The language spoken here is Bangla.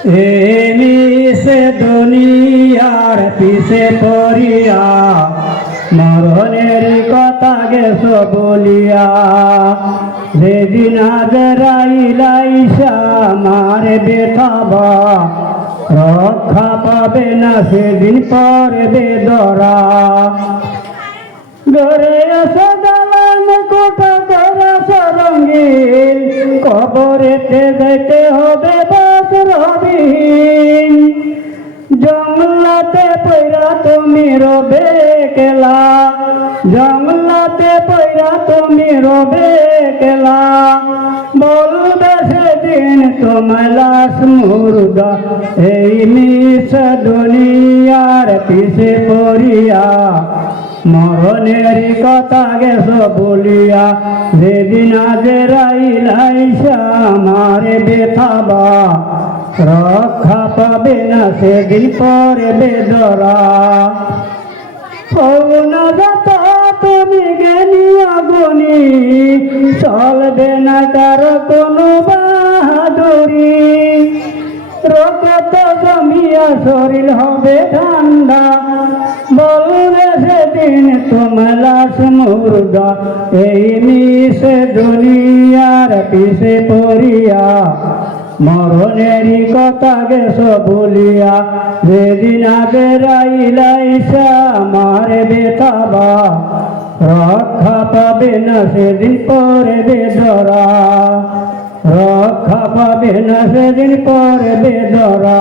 এমি সে দুনিয়ার পিছে পড়িয়া মরণের কথা গেছ বলিয়া যেদিন আজরাইলাইসা মারে বেথাবা রক্ষা পাবে না সেদিন পড়বে ধরা ঘরে আসা দালান কোঠা করা সরঙ্গিন কবরেতে যেতে হবে বস্ত্রহীন জঙ্গলাতে পয়রা তুমি রবে কেলা জঙ্গলাতে পয়রা তুমি রবে কেলা বলবে সেদিন তোমার লাশ মুর্দা এই মিশ দুনিয়ার পিছে পড়িয়া মরণের কথা গেছ বলিয়া যেদিন আজরাইলাইসা মারে বেথাবা রক্ষা পাবে না সেদিন পড়বে ধরা না যত তুমি জ্ঞানী আগুনি চলবে না কারো কোনো বাহাদুরি রক্ত জমিয়া শরীর হবে ঠান্ডা বলবে সেদিন তোমার লাশ মুর্দা এই মিশে দুনিয়ার পিছে পড়িয়া মরণেরই কথা গেছ বলিয়া যেদিন আজরাইলাইসা মারে বেথাবা রক্ষা পাবে না সেদিন পড়বে ধরা রক্ষা পাবে না সেদিন পড়বে ধরা।